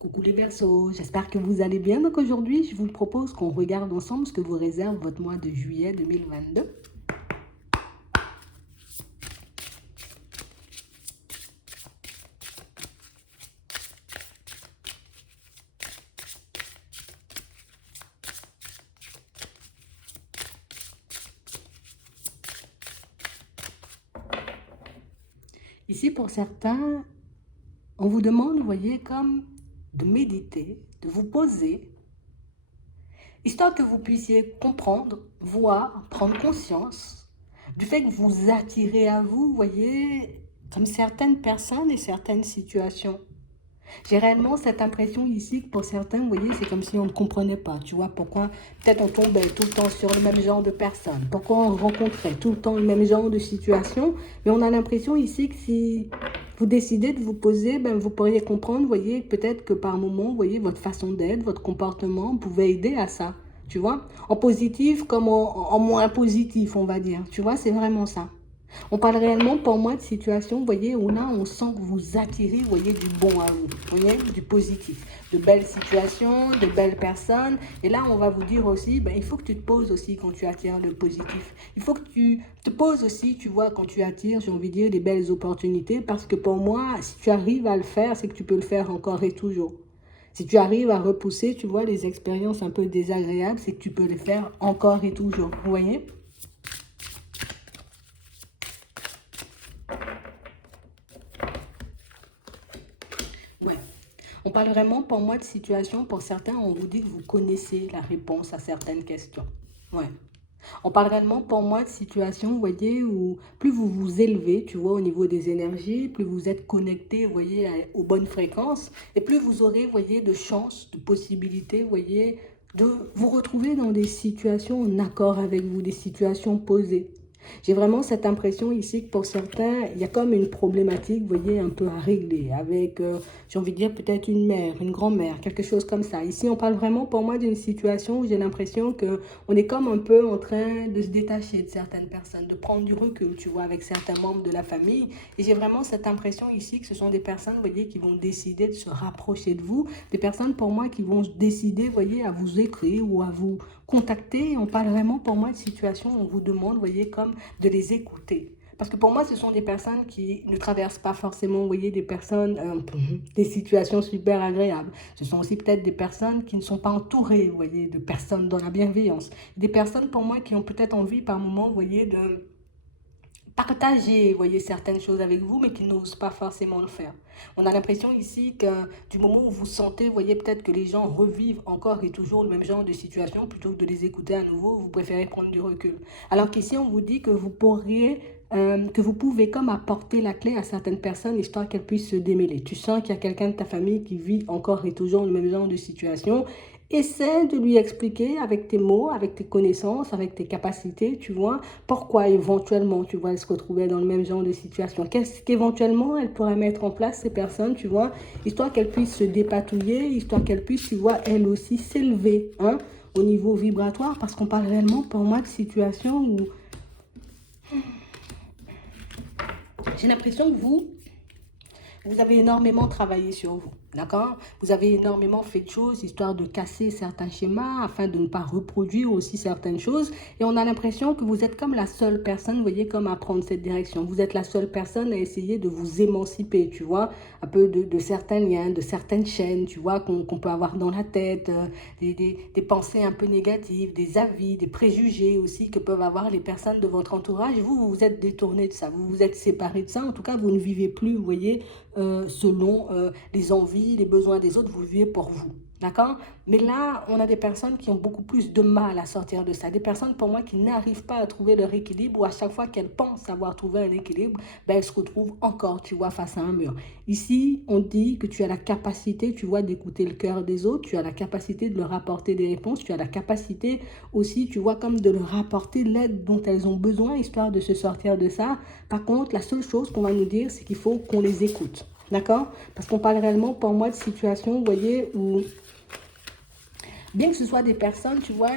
Coucou les Verseaux, j'espère que vous allez bien. Donc aujourd'hui, je vous propose qu'on regarde ensemble ce que vous réserve votre mois de juillet 2022. Ici, pour certains, on vous demande, vous voyez, comme de méditer, de vous poser, histoire que vous puissiez comprendre, voir, prendre conscience du fait que vous attirez à vous, vous voyez, comme certaines personnes et certaines situations. J'ai réellement cette impression ici que pour certains, vous voyez, c'est comme si on ne comprenait pas. Tu vois, pourquoi peut-être on tombait tout le temps sur le même genre de personnes. Pourquoi on rencontrait tout le temps le même genre de situation. Mais on a l'impression ici que si vous décidez de vous poser, ben, vous pourriez comprendre, vous voyez, peut-être que par moment, vous voyez, votre façon d'être, votre comportement pouvait aider à ça. Tu vois, en positif comme en moins positif, on va dire. Tu vois, c'est vraiment ça. On parle réellement pour moi de situation, vous voyez, où là, on sent que vous attirez, vous voyez, du bon à vous, vous voyez, du positif, de belles situations, de belles personnes. Et là, on va vous dire aussi, ben, il faut que tu te poses aussi quand tu attires le positif. Il faut que tu te poses aussi, tu vois, quand tu attires, j'ai envie de dire, des belles opportunités. Parce que pour moi, si tu arrives à le faire, c'est que tu peux le faire encore et toujours. Si tu arrives à repousser, tu vois, les expériences un peu désagréables, c'est que tu peux les faire encore et toujours. Vous voyez? Ouais. On parle vraiment pour moi de situation. Pour certains, on vous dit que vous connaissez la réponse à certaines questions. Ouais. On parle réellement pour moi de situation, vous voyez, où plus vous vous élevez, tu vois, au niveau des énergies, plus vous êtes connecté, vous voyez, aux bonnes fréquences, et plus vous aurez, vous voyez, de chances, de possibilités, vous voyez, de vous retrouver dans des situations en accord avec vous, des situations posées. J'ai vraiment cette impression ici que pour certains, il y a comme une problématique, vous voyez, un peu à régler avec, j'ai envie de dire, peut-être une mère, une grand-mère, quelque chose comme ça. Ici, on parle vraiment pour moi d'une situation où j'ai l'impression que on est comme un peu en train de se détacher de certaines personnes, de prendre du recul, tu vois, avec certains membres de la famille. Et j'ai vraiment cette impression ici que ce sont des personnes, vous voyez, qui vont décider de se rapprocher de vous, des personnes pour moi qui vont décider, vous voyez, à vous écrire ou à vous contacter. On parle vraiment pour moi de situations où on vous demande, vous voyez, comme de les écouter. Parce que pour moi, ce sont des personnes qui ne traversent pas forcément, vous voyez, des personnes, des situations super agréables. Ce sont aussi peut-être des personnes qui ne sont pas entourées, vous voyez, de personnes dans la bienveillance. Des personnes, pour moi, qui ont peut-être envie par moment, vous voyez, de partager, vous voyez, certaines choses avec vous, mais qui n'osent pas forcément le faire. On a l'impression ici que du moment où vous sentez, vous voyez, peut-être que les gens revivent encore et toujours le même genre de situation, plutôt que de les écouter à nouveau, vous préférez prendre du recul. Alors qu'ici, on vous dit que vous pourriez, que vous pouvez comme apporter la clé à certaines personnes, histoire qu'elles puissent se démêler. Tu sens qu'il y a quelqu'un de ta famille qui vit encore et toujours le même genre de situation. Essaie de lui expliquer avec tes mots, avec tes connaissances, avec tes capacités, tu vois, pourquoi éventuellement, tu vois, elle se retrouvait dans le même genre de situation. Qu'est-ce qu'éventuellement elle pourrait mettre en place, ces personnes, tu vois, histoire qu'elles puissent se dépatouiller, histoire qu'elles puissent, tu vois, elles aussi s'élever, hein, au niveau vibratoire, parce qu'on parle réellement, pour moi, de situations où j'ai l'impression que vous avez énormément travaillé sur vous, d'accord? Vous avez énormément fait de choses, histoire de casser certains schémas, afin de ne pas reproduire aussi certaines choses. Et on a l'impression que vous êtes comme la seule personne, vous voyez, comme à prendre cette direction. Vous êtes la seule personne à essayer de vous émanciper, tu vois, un peu de certains liens, de certaines chaînes, tu vois, qu'on peut avoir dans la tête, des pensées un peu négatives, des avis, des préjugés aussi que peuvent avoir les personnes de votre entourage. Vous vous êtes détourné de ça, vous vous êtes séparé de ça. En tout cas, vous ne vivez plus, vous voyez, selon les envies, les besoins des autres, vous vivez pour vous. D'accord? Mais là, on a des personnes qui ont beaucoup plus de mal à sortir de ça. Des personnes, pour moi, qui n'arrivent pas à trouver leur équilibre ou à chaque fois qu'elles pensent avoir trouvé un équilibre, ben, elles se retrouvent encore, tu vois, face à un mur. Ici, on dit que tu as la capacité, tu vois, d'écouter le cœur des autres, tu as la capacité de leur apporter des réponses, tu as la capacité aussi, tu vois, comme de leur apporter l'aide dont elles ont besoin, histoire de se sortir de ça. Par contre, la seule chose qu'on va nous dire, c'est qu'il faut qu'on les écoute. D'accord? Parce qu'on parle réellement, pour moi, de situations, vous voyez, où bien que ce soit des personnes, tu vois,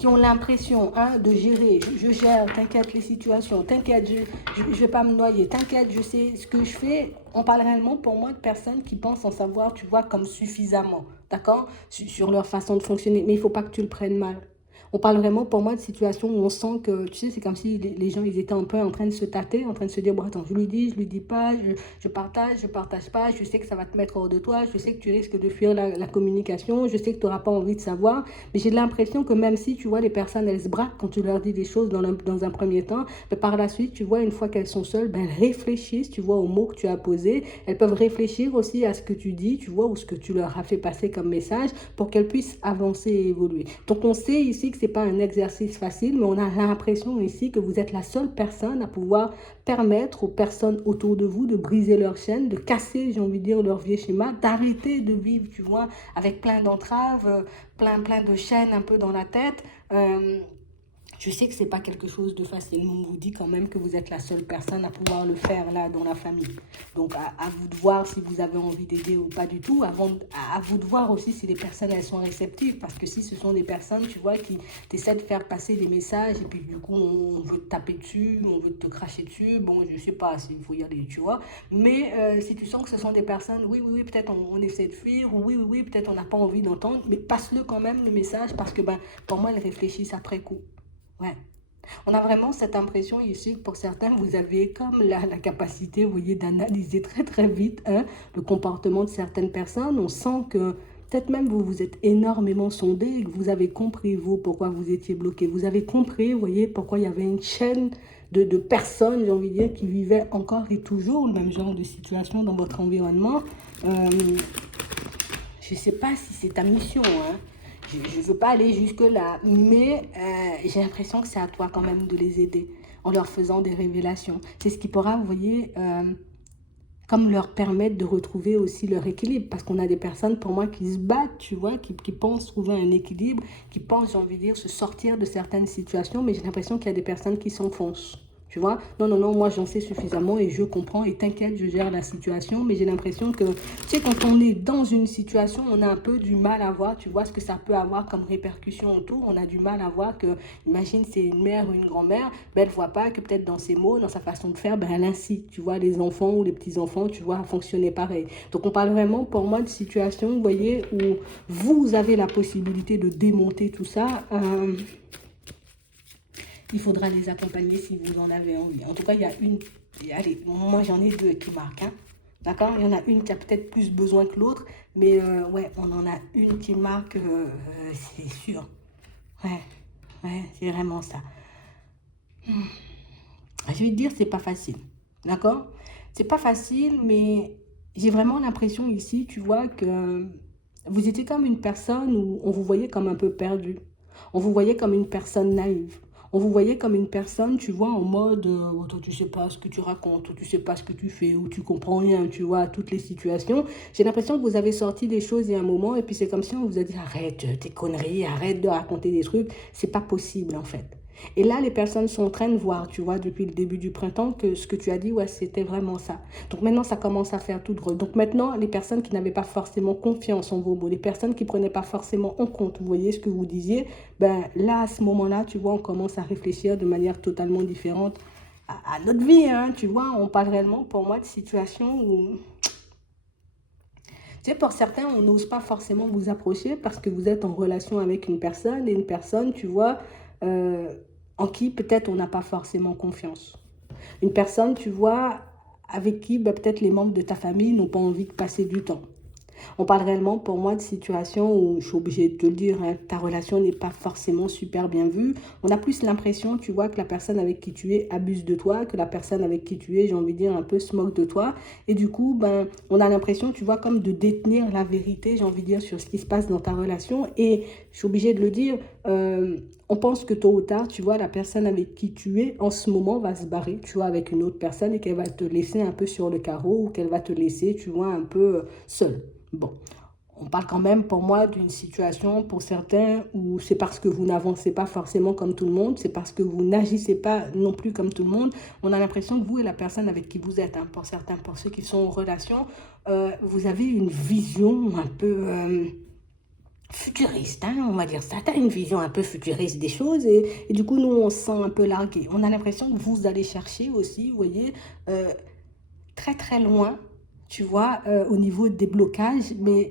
qui ont l'impression de gérer, je gère, t'inquiète les situations, t'inquiète, je vais pas me noyer, t'inquiète, je sais ce que je fais. On parle réellement pour moi de personnes qui pensent en savoir, tu vois, comme suffisamment, d'accord, sur leur façon de fonctionner. Mais il faut pas que tu le prennes mal. On parle vraiment pour moi de situations où on sent que, tu sais, c'est comme si les gens, ils étaient un peu en train de se tâter, en train de se dire, bon, attends, je lui dis pas, je partage pas, je sais que ça va te mettre hors de toi, je sais que tu risques de fuir la communication, je sais que tu n'auras pas envie de savoir, mais j'ai l'impression que même si, tu vois, les personnes, elles se braquent quand tu leur dis des choses dans un premier temps, mais par la suite, tu vois, une fois qu'elles sont seules, ben, elles réfléchissent, tu vois, aux mots que tu as posés, elles peuvent réfléchir aussi à ce que tu dis, tu vois, ou ce que tu leur as fait passer comme message pour qu'elles puissent avancer et évoluer. Donc, on sait ici que c'est pas un exercice facile, mais on a l'impression ici que vous êtes la seule personne à pouvoir permettre aux personnes autour de vous de briser leur chaîne, de casser, j'ai envie de dire, leur vieux schéma, d'arrêter de vivre, tu vois, avec plein d'entraves, plein de chaînes un peu dans la tête. Je sais que c'est pas quelque chose de facile, mais on vous dit quand même que vous êtes la seule personne à pouvoir le faire là dans la famille. Donc à vous de voir si vous avez envie d'aider ou pas du tout. À vous de voir aussi si les personnes elles sont réceptives, parce que si ce sont des personnes, tu vois, qui essaient de faire passer des messages et puis du coup on veut te taper dessus, on veut te cracher dessus, bon je sais pas s'il faut y aller, tu vois. Mais si tu sens que ce sont des personnes, oui, peut-être on essaie de fuir, ou oui, peut-être on n'a pas envie d'entendre, mais passe-le quand même le message parce que ben pour moi elles réfléchissent après coup. Ouais. On a vraiment cette impression ici que pour certains, vous avez comme la capacité, vous voyez, d'analyser très très vite le comportement de certaines personnes. On sent que peut-être même vous vous êtes énormément sondé et que vous avez compris, vous, pourquoi vous étiez bloqué. Vous avez compris, vous voyez, pourquoi il y avait une chaîne de personnes, j'ai envie de dire, qui vivaient encore et toujours le même genre de situation dans votre environnement. Euh, je ne sais pas si c'est ta mission, hein. Je ne veux pas aller jusque-là, mais j'ai l'impression que c'est à toi quand même de les aider en leur faisant des révélations. C'est ce qui pourra, vous voyez, comme leur permettre de retrouver aussi leur équilibre. Parce qu'on a des personnes, pour moi, qui se battent, tu vois, qui pensent trouver un équilibre, qui pensent, j'ai envie de dire, se sortir de certaines situations, mais j'ai l'impression qu'il y a des personnes qui s'enfoncent. Tu vois, non, moi j'en sais suffisamment et je comprends et t'inquiète, je gère la situation, mais j'ai l'impression que, tu sais, quand on est dans une situation, on a un peu du mal à voir, tu vois, ce que ça peut avoir comme répercussion autour. On a du mal à voir que, imagine, c'est une mère ou une grand-mère, ben, elle ne voit pas que peut-être dans ses mots, dans sa façon de faire, ben, elle incite, tu vois, les enfants ou les petits-enfants, tu vois, à fonctionner pareil. Donc on parle vraiment, pour moi, de situation, vous voyez, où vous avez la possibilité de démonter tout ça. Il faudra les accompagner si vous en avez envie. En tout cas, il y a une, allez, moi j'en ai deux qui marquent, hein. D'accord. Il y en a une qui a peut-être plus besoin que l'autre, mais ouais, on en a une qui marque, c'est sûr. Ouais, c'est vraiment ça. Je vais te dire, c'est pas facile, d'accord. C'est pas facile, mais j'ai vraiment l'impression ici, tu vois, que vous étiez comme une personne où on vous voyait comme un peu perdu. On vous voyait comme une personne naïve. On vous voyait comme une personne, tu vois, en mode, oh, toi, tu sais pas ce que tu racontes, ou tu sais pas ce que tu fais, ou tu comprends rien, tu vois, à toutes les situations. J'ai l'impression que vous avez sorti des choses il y a un moment, et puis c'est comme si on vous a dit, arrête tes conneries, arrête de raconter des trucs. C'est pas possible, en fait. Et là, les personnes sont en train de voir, tu vois, depuis le début du printemps, que ce que tu as dit, ouais, c'était vraiment ça. Donc maintenant, ça commence à faire tout drôle. Donc maintenant, les personnes qui n'avaient pas forcément confiance en vos mots, les personnes qui ne prenaient pas forcément en compte, vous voyez ce que vous disiez, ben là, à ce moment-là, tu vois, on commence à réfléchir de manière totalement différente à notre vie, hein, tu vois. On parle réellement, pour moi, de situations où, tu sais, pour certains, on n'ose pas forcément vous approcher parce que vous êtes en relation avec une personne et une personne, tu vois, euh, en qui peut-être on n'a pas forcément confiance. Une personne, tu vois, avec qui bah, peut-être les membres de ta famille n'ont pas envie de passer du temps. On parle réellement pour moi de situations où je suis obligée de te le dire, hein, ta relation n'est pas forcément super bien vue. On a plus l'impression, tu vois, que la personne avec qui tu es abuse de toi, que la personne avec qui tu es, j'ai envie de dire, un peu se moque de toi. Et du coup, ben, on a l'impression, tu vois, comme de détenir la vérité, j'ai envie de dire, sur ce qui se passe dans ta relation. Et je suis obligée de le dire, on pense que tôt ou tard, tu vois, la personne avec qui tu es en ce moment va se barrer, tu vois, avec une autre personne et qu'elle va te laisser un peu sur le carreau ou qu'elle va te laisser, tu vois, un peu seule. Bon, on parle quand même pour moi d'une situation pour certains où c'est parce que vous n'avancez pas forcément comme tout le monde, c'est parce que vous n'agissez pas non plus comme tout le monde. On a l'impression que vous et la personne avec qui vous êtes, hein, pour certains, pour ceux qui sont en relation, vous avez une vision un peu futuriste, hein, on va dire ça. Tu as une vision un peu futuriste des choses et du coup, nous, on se sent un peu largué. On a l'impression que vous allez chercher aussi, vous voyez, euh, très très loin, tu vois, au niveau des blocages, mais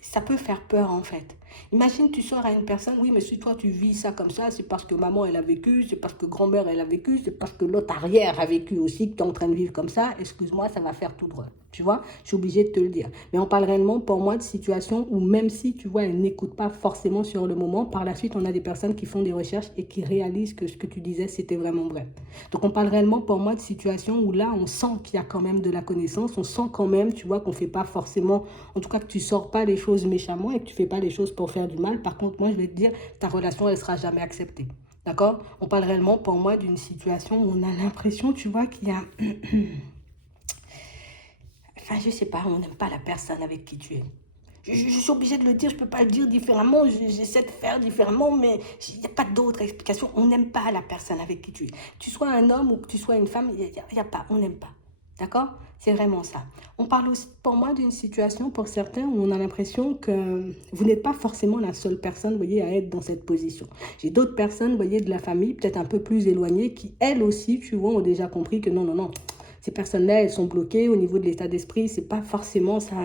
ça peut faire peur en fait. Imagine, tu sors à une personne, oui, mais si toi tu vis ça comme ça, c'est parce que maman elle a vécu, c'est parce que grand-mère elle a vécu, c'est parce que l'autre arrière a vécu aussi que tu es en train de vivre comme ça. Excuse-moi, ça va faire tout droit. Tu vois, je suis obligée de te le dire. Mais on parle réellement pour moi de situations où même si tu vois, elles n'écoutent pas forcément sur le moment, par la suite on a des personnes qui font des recherches et qui réalisent que ce que tu disais c'était vraiment vrai. Donc on parle réellement pour moi de situations où là on sent qu'il y a quand même de la connaissance, on sent quand même, tu vois, qu'on ne fait pas forcément, en tout cas que tu ne sors pas les choses méchamment et que tu ne fais pas les choses pour faire du mal. Par contre, moi je vais te dire, ta relation elle ne sera jamais acceptée. D'accord. On parle réellement pour moi d'une situation où on a l'impression, tu vois, qu'il y a... Enfin, je sais pas, on n'aime pas la personne avec qui tu es. Je suis obligée de le dire, je ne peux pas le dire différemment, j'essaie de faire différemment, mais il n'y a pas d'autre explication. On n'aime pas la personne avec qui tu es. Que tu sois un homme ou que tu sois une femme, il n'y a pas, on n'aime pas. D'accord. C'est vraiment ça. On parle aussi pour moi d'une situation pour certains où on a l'impression que vous n'êtes pas forcément la seule personne, vous voyez, à être dans cette position. J'ai d'autres personnes, vous voyez, de la famille, peut-être un peu plus éloignées, qui elles aussi, tu vois, ont déjà compris que non, non, non, ces personnes-là, elles sont bloquées au niveau de l'état d'esprit, c'est pas forcément ça.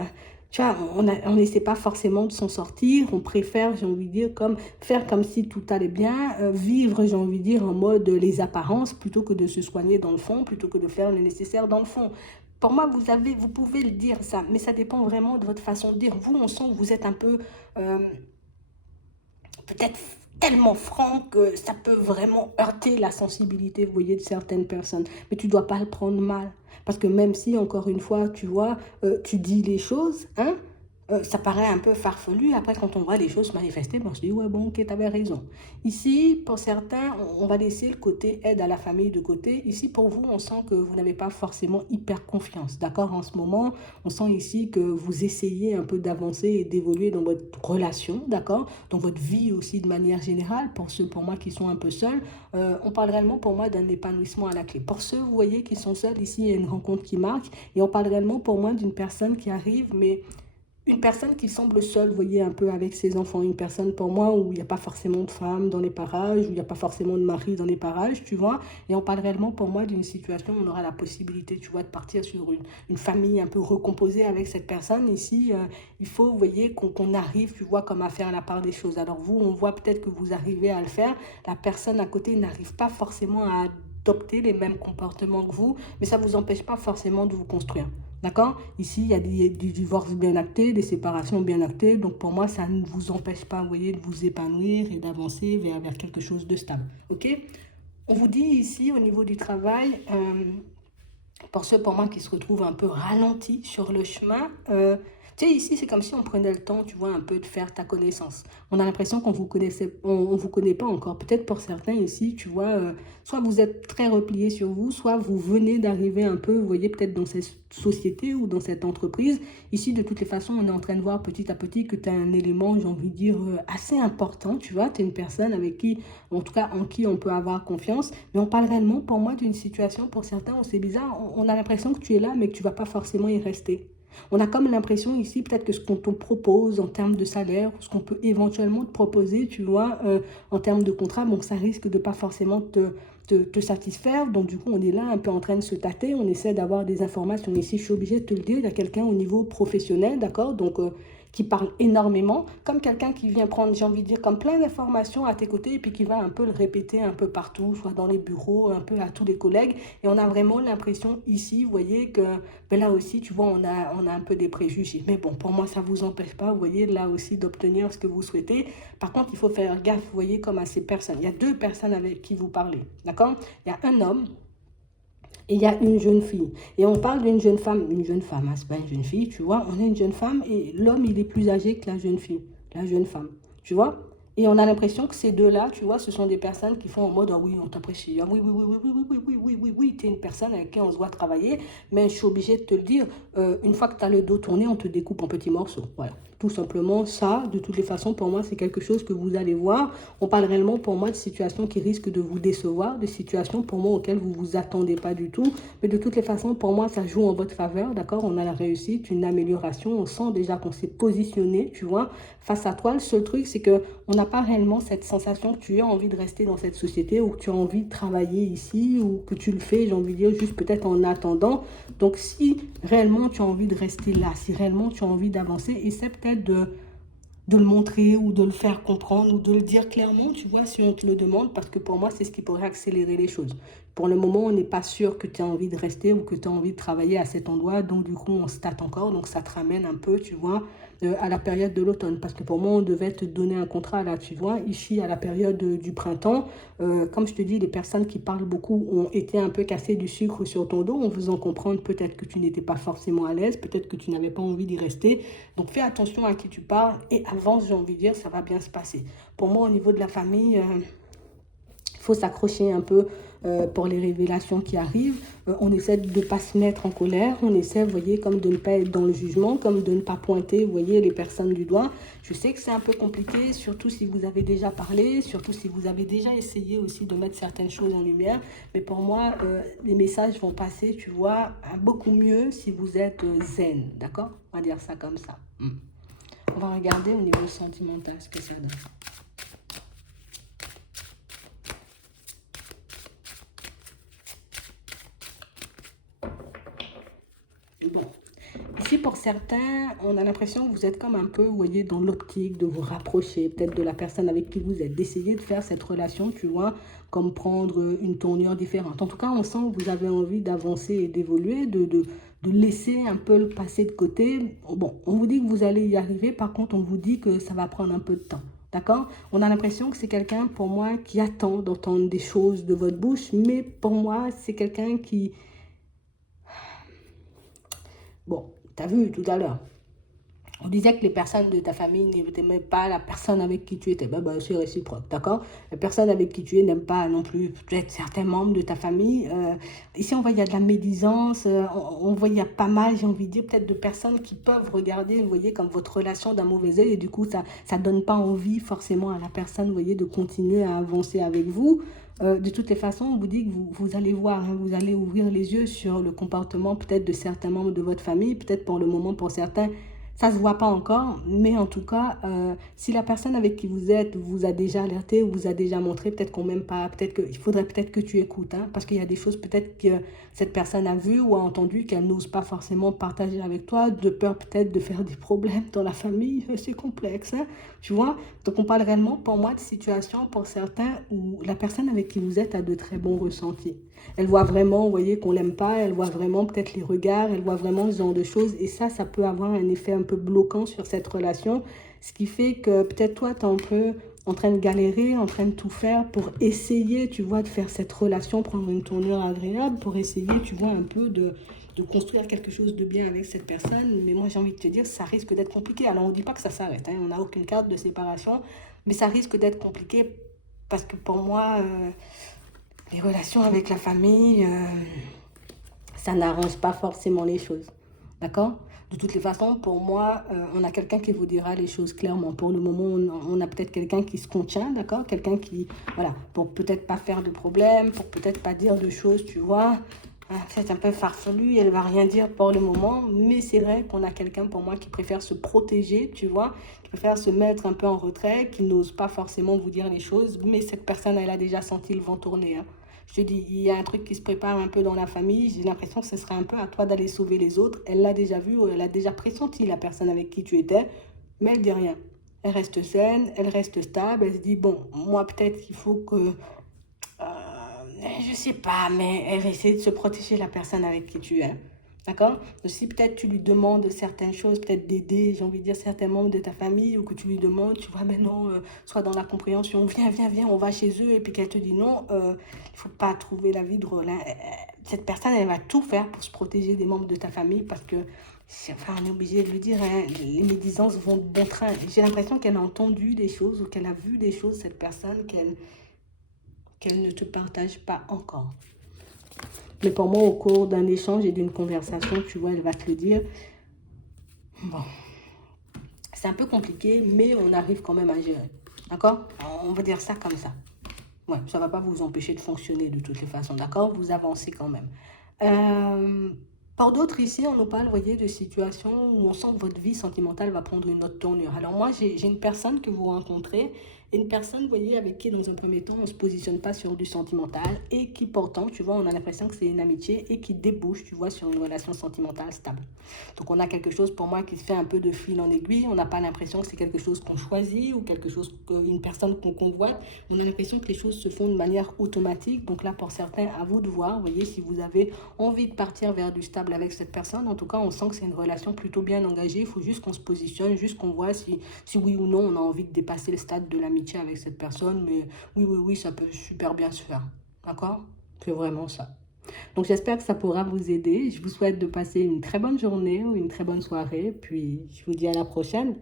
Tu vois, on n'essaie pas forcément de s'en sortir, on préfère, j'ai envie de dire, comme faire comme si tout allait bien, vivre, j'ai envie de dire, en mode les apparences, plutôt que de se soigner dans le fond, plutôt que de faire le nécessaire dans le fond. Pour moi, vous pouvez le dire ça, mais ça dépend vraiment de votre façon de dire. Vous, on sent que vous êtes un peu, euh, peut-être tellement franc que ça peut vraiment heurter la sensibilité, vous voyez, de certaines personnes. Mais tu ne dois pas le prendre mal. Parce que même si, encore une fois, tu vois, tu dis les choses, hein, ça paraît un peu farfelu. Après, quand on voit les choses se manifester, bon, on se dit, ouais, bon, ok, tu avais raison. Ici, pour certains, on va laisser le côté aide à la famille de côté. Ici, pour vous, on sent que vous n'avez pas forcément hyper confiance. D'accord. En ce moment, on sent ici que vous essayez un peu d'avancer et d'évoluer dans votre relation. D'accord. Dans votre vie aussi de manière générale. Pour ceux, pour moi, qui sont un peu seuls, on parle réellement pour moi d'un épanouissement à la clé. Pour ceux, vous voyez, qui sont seuls, ici, il y a une rencontre qui marque. Et on parle réellement pour moi d'une personne qui arrive, mais une personne qui semble seule, vous voyez, un peu avec ses enfants. Une personne pour moi où il n'y a pas forcément de femme dans les parages, où il n'y a pas forcément de mari dans les parages, tu vois. Et on parle réellement pour moi d'une situation où on aura la possibilité, tu vois, de partir sur une famille un peu recomposée avec cette personne. Ici, il faut, vous voyez, qu'on arrive, tu vois, comme à faire la part des choses. Alors vous, on voit peut-être que vous arrivez à le faire. La personne à côté n'arrive pas forcément à adopter les mêmes comportements que vous, mais ça ne vous empêche pas forcément de vous construire. D'accord. Ici, il y a du divorce bien acté, des séparations bien actées. Donc, pour moi, ça ne vous empêche pas, vous voyez, de vous épanouir et d'avancer vers quelque chose de stable. OK. On vous dit ici, au niveau du travail, pour ceux pour moi qui se retrouvent un peu ralentis sur le chemin, tu sais, ici, c'est comme si on prenait le temps, tu vois, un peu de faire ta connaissance. On a l'impression qu'on vous connaissait, on vous connaît pas encore. Peut-être pour certains ici, tu vois, soit vous êtes très replié sur vous, soit vous venez d'arriver un peu, vous voyez, peut-être dans cette société ou dans cette entreprise. Ici, de toutes les façons, on est en train de voir petit à petit que tu as un élément, j'ai envie de dire, assez important, tu vois. Tu es une personne avec qui, en tout cas, en qui on peut avoir confiance. Mais on parle réellement, pour moi, d'une situation, pour certains, c'est bizarre, on a l'impression que tu es là, mais que tu vas pas forcément y rester. On a comme l'impression ici, peut-être que ce qu'on te propose en termes de salaire, ce qu'on peut éventuellement te proposer, tu vois, en termes de contrat, donc ça risque de pas forcément te satisfaire. Donc du coup, on est là un peu en train de se tâter, on essaie d'avoir des informations. Ici, je suis obligée de te le dire, il y a quelqu'un au niveau professionnel, d'accord, donc qui parle énormément, comme quelqu'un qui vient prendre, j'ai envie de dire, comme plein d'informations à tes côtés et puis qui va un peu le répéter un peu partout, soit dans les bureaux, un peu à tous les collègues. Et on a vraiment l'impression ici, vous voyez, que ben là aussi, tu vois, on a un peu des préjugés. Mais bon, pour moi, ça ne vous empêche pas, vous voyez, là aussi, d'obtenir ce que vous souhaitez. Par contre, il faut faire gaffe, vous voyez, comme à ces personnes. Il y a deux personnes avec qui vous parlez, d'accord. Il y a un homme et il y a une jeune fille. Et on parle d'une jeune femme, hein, c'est pas une jeune fille, tu vois. On a une jeune femme et l'homme, il est plus âgé que la jeune fille, la jeune femme, tu vois. Et on a l'impression que ces deux-là, tu vois, ce sont des personnes qui font en mode, ah oui, on t'apprécie, ah oui, oui, oui, oui, oui, oui, oui, oui, oui, oui, oui, tu es une personne avec qui on se doit travailler, mais je suis obligée de te le dire, une fois que tu as le dos tourné, on te découpe en petits morceaux. Voilà, tout simplement ça, de toutes les façons, pour moi, c'est quelque chose que vous allez voir. On parle réellement, pour moi, de situations qui risquent de vous décevoir, de situations, pour moi, auxquelles vous ne vous attendez pas du tout, mais de toutes les façons, pour moi, ça joue en votre faveur, d'accord? On a la réussite, une amélioration, on sent déjà qu'on s'est positionné, tu vois, face à toi. Le seul truc, c'est que on n'a pas réellement cette sensation que tu as envie de rester dans cette société ou que tu as envie de travailler ici ou que tu le fais, j'ai envie de dire, juste peut-être en attendant. Donc, si réellement tu as envie de rester là, si réellement tu as envie d'avancer, essaie peut-être de le montrer ou de le faire comprendre ou de le dire clairement, tu vois, si on te le demande, parce que pour moi, c'est ce qui pourrait accélérer les choses. Pour le moment, on n'est pas sûr que tu as envie de rester ou que tu as envie de travailler à cet endroit, donc du coup, on se tâte encore, donc ça te ramène un peu, tu vois, à la période de l'automne, parce que pour moi, on devait te donner un contrat là, tu vois, ici à la période du printemps, comme je te dis, les personnes qui parlent beaucoup ont été un peu cassées du sucre sur ton dos en faisant comprendre peut-être que tu n'étais pas forcément à l'aise, peut-être que tu n'avais pas envie d'y rester. Donc fais attention à qui tu parles et avance, j'ai envie de dire, ça va bien se passer. Pour moi, au niveau de la famille, il faut s'accrocher un peu pour les révélations qui arrivent. On essaie de ne pas se mettre en colère. On essaie, vous voyez, comme de ne pas être dans le jugement, comme de ne pas pointer, vous voyez, les personnes du doigt. Je sais que c'est un peu compliqué, surtout si vous avez déjà parlé, surtout si vous avez déjà essayé aussi de mettre certaines choses en lumière. Mais pour moi, les messages vont passer, tu vois, beaucoup mieux si vous êtes zen, d'accord? On va dire ça comme ça. On va regarder au niveau sentimental ce que ça donne. Bon, ici pour certains, on a l'impression que vous êtes comme un peu, vous voyez, dans l'optique de vous rapprocher peut-être de la personne avec qui vous êtes, d'essayer de faire cette relation, tu vois, comme prendre une tournure différente. En tout cas, on sent que vous avez envie d'avancer et d'évoluer, de laisser un peu le passé de côté. Bon, on vous dit que vous allez y arriver, par contre, on vous dit que ça va prendre un peu de temps. D'accord? On a l'impression que c'est quelqu'un, pour moi, qui attend d'entendre des choses de votre bouche, mais pour moi, c'est quelqu'un qui... Bon, tu as vu tout à l'heure. On disait que les personnes de ta famille n'aimaient pas la personne avec qui tu étais. C'est réciproque, d'accord? La personne avec qui tu es n'aime pas non plus peut-être certains membres de ta famille. Ici, on voit qu'il y a de la médisance. On voit qu'il y a pas mal, j'ai envie de dire, peut-être de personnes qui peuvent regarder, vous voyez, comme votre relation d'un mauvais œil. Et du coup, ça ne donne pas envie forcément à la personne, vous voyez, de continuer à avancer avec vous. De toutes les façons, on vous dit que vous allez voir, hein, vous allez ouvrir les yeux sur le comportement peut-être de certains membres de votre famille. Peut-être pour le moment, pour certains, ça ne se voit pas encore, mais en tout cas, si la personne avec qui vous êtes vous a déjà alerté, vous a déjà montré, peut-être qu'on m'aime pas, peut-être qu'il faudrait peut-être que tu écoutes, hein, parce qu'il y a des choses peut-être que cette personne a vues ou a entendues qu'elle n'ose pas forcément partager avec toi, de peur peut-être de faire des problèmes dans la famille, c'est complexe, hein, tu vois. Donc on parle réellement pour moi de situations pour certains où la personne avec qui vous êtes a de très bons ressentis. Elle voit vraiment, vous voyez, qu'on l'aime pas, elle voit vraiment peut-être les regards, elle voit vraiment ce genre de choses. Et ça peut avoir un effet un peu bloquant sur cette relation. Ce qui fait que peut-être toi, tu es un peu en train de galérer, en train de tout faire pour essayer, tu vois, de faire cette relation, prendre une tournure agréable, pour essayer, tu vois, un peu de construire quelque chose de bien avec cette personne. Mais moi, j'ai envie de te dire, ça risque d'être compliqué. Alors, on ne dit pas que ça s'arrête, hein, on n'a aucune carte de séparation, mais ça risque d'être compliqué parce que pour moi... les relations avec la famille, ça n'arrange pas forcément les choses. D'accord? De toutes les façons, pour moi, on a quelqu'un qui vous dira les choses clairement. Pour le moment, on a peut-être quelqu'un qui se contient, d'accord? Quelqu'un qui, voilà, pour peut-être pas faire de problème, pour peut-être pas dire de choses, tu vois. C'est un peu farfelu, elle va rien dire pour le moment, mais c'est vrai qu'on a quelqu'un pour moi qui préfère se protéger, tu vois, qui préfère se mettre un peu en retrait, qui n'ose pas forcément vous dire les choses, mais cette personne, elle a déjà senti le vent tourner, hein. Je te dis, il y a un truc qui se prépare un peu dans la famille. J'ai l'impression que ce serait un peu à toi d'aller sauver les autres. Elle l'a déjà vu, elle a déjà pressenti la personne avec qui tu étais, mais elle dit rien. Elle reste saine, elle reste stable. Elle se dit, bon, moi peut-être qu'il faut que... je sais pas, mais elle va essayer de se protéger la personne avec qui tu es. D'accord? Donc, si peut-être tu lui demandes certaines choses, peut-être d'aider, j'ai envie de dire, certains membres de ta famille, ou que tu lui demandes, tu vois, ben non, soit dans la compréhension, viens, viens, viens, on va chez eux, et puis qu'elle te dit non, il ne faut pas trouver la vie drôle, hein. Cette personne, elle va tout faire pour se protéger des membres de ta famille, parce que Enfin, on est obligé de le dire, hein, les médisances vont de bon train. J'ai l'impression qu'elle a entendu des choses ou qu'elle a vu des choses, cette personne, qu'elle ne te partage pas encore. Mais pour moi, au cours d'un échange et d'une conversation, tu vois, elle va te le dire. Bon, c'est un peu compliqué, mais on arrive quand même à gérer. D'accord? On va dire ça comme ça. Ouais, ça ne va pas vous empêcher de fonctionner de toutes les façons, d'accord? Vous avancez quand même. Euh, Par d'autres, ici, on nous parle, vous voyez, de situations où on sent que votre vie sentimentale va prendre une autre tournure. Alors moi, j'ai une personne que vous rencontrez, une personne, vous voyez, avec qui, dans un premier temps, on ne se positionne pas sur du sentimental et qui, pourtant, tu vois, on a l'impression que c'est une amitié et qui débouche, tu vois, sur une relation sentimentale stable. Donc on a quelque chose, pour moi, qui se fait un peu de fil en aiguille. On n'a pas l'impression que c'est quelque chose qu'on choisit ou quelque chose, une personne qu'on convoite. On a l'impression que les choses se font de manière automatique. Donc là, pour certains, à vous de voir, vous voyez, si vous avez envie de partir vers du stable avec cette personne. En tout cas, on sent que c'est une relation plutôt bien engagée. Il faut juste qu'on se positionne, juste qu'on voit si oui ou non on a envie de dépasser le stade de l'amitié avec cette personne. Mais oui, ça peut super bien se faire. D'accord? C'est vraiment ça. Donc j'espère que ça pourra vous aider. Je vous souhaite de passer une très bonne journée ou une très bonne soirée. Puis je vous dis à la prochaine.